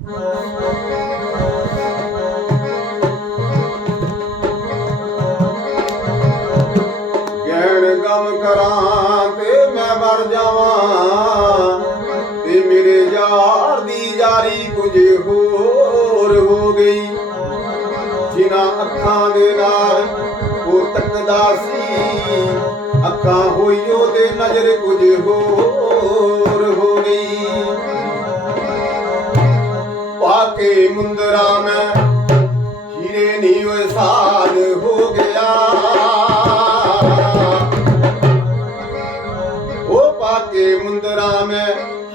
ਗੈਣ ਗਮ ਕਰਾਂ ਤੇ ਮੈਂ ਮਰ ਜਾਵਾਂ, ਤੇ ਮੇਰੇ ਯਾਰ ਦੀ ਯਾਰੀ ਕੁਝ ਹੋਰ ਹੋ ਗਈ। ਜਿਨ੍ਹਾਂ ਅੱਖਾਂ ਦੇ ਨਾਲ ਉਹ ਤੱਕਦਾ ਸੀ, ਅੱਖਾਂ ਹੋਈ ਉਹਦੇ ਨਜ਼ਰ ਕੁਝ ਹੋਰ ਹੋ ਗਈ। ਪਾ ਕੇ ਮੁੰਦਰਾ ਮੈਂ ਹੀਰੇ ਨੀ ਓਏ ਸਾਧ ਹੋ ਗਿਆ। ਉਹ ਪਾ ਕੇ ਮੁੰਦਰਾ ਮੈਂ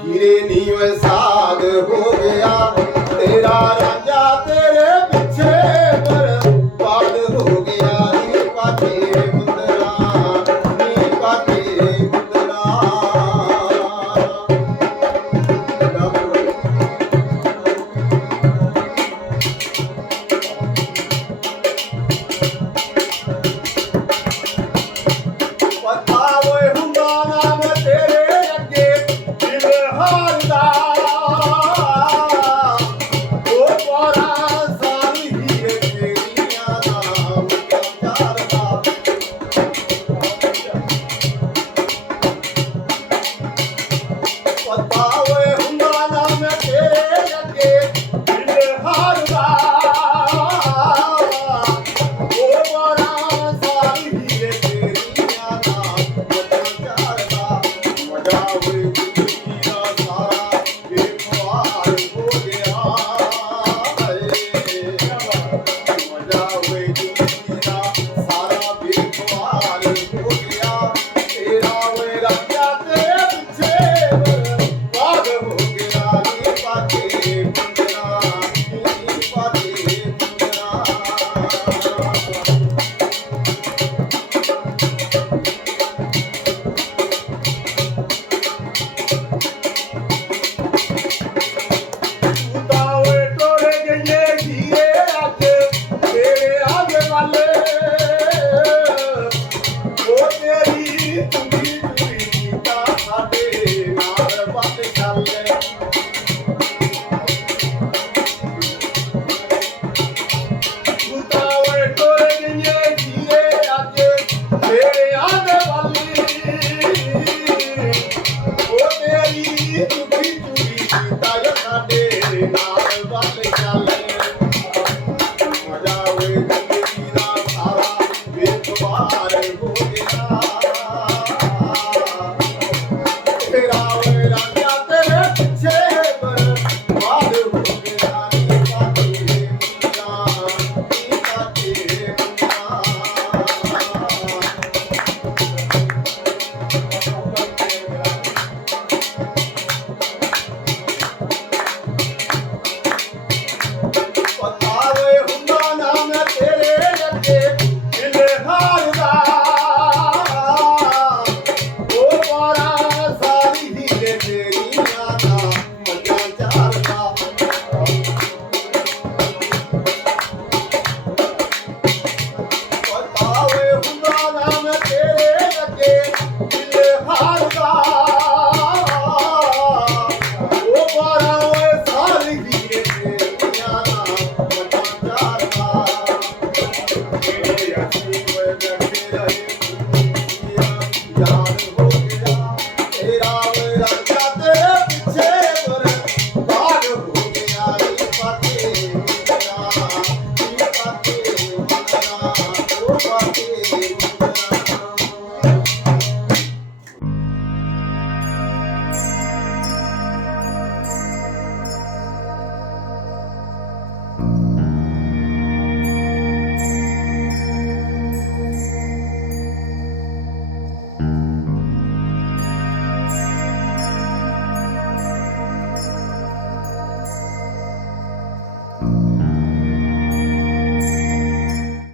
ਹੀਰੇ ਨੀ ਓਏ ਸਾਧ ਹੋ ਗਿਆ। ਤੇਰਾ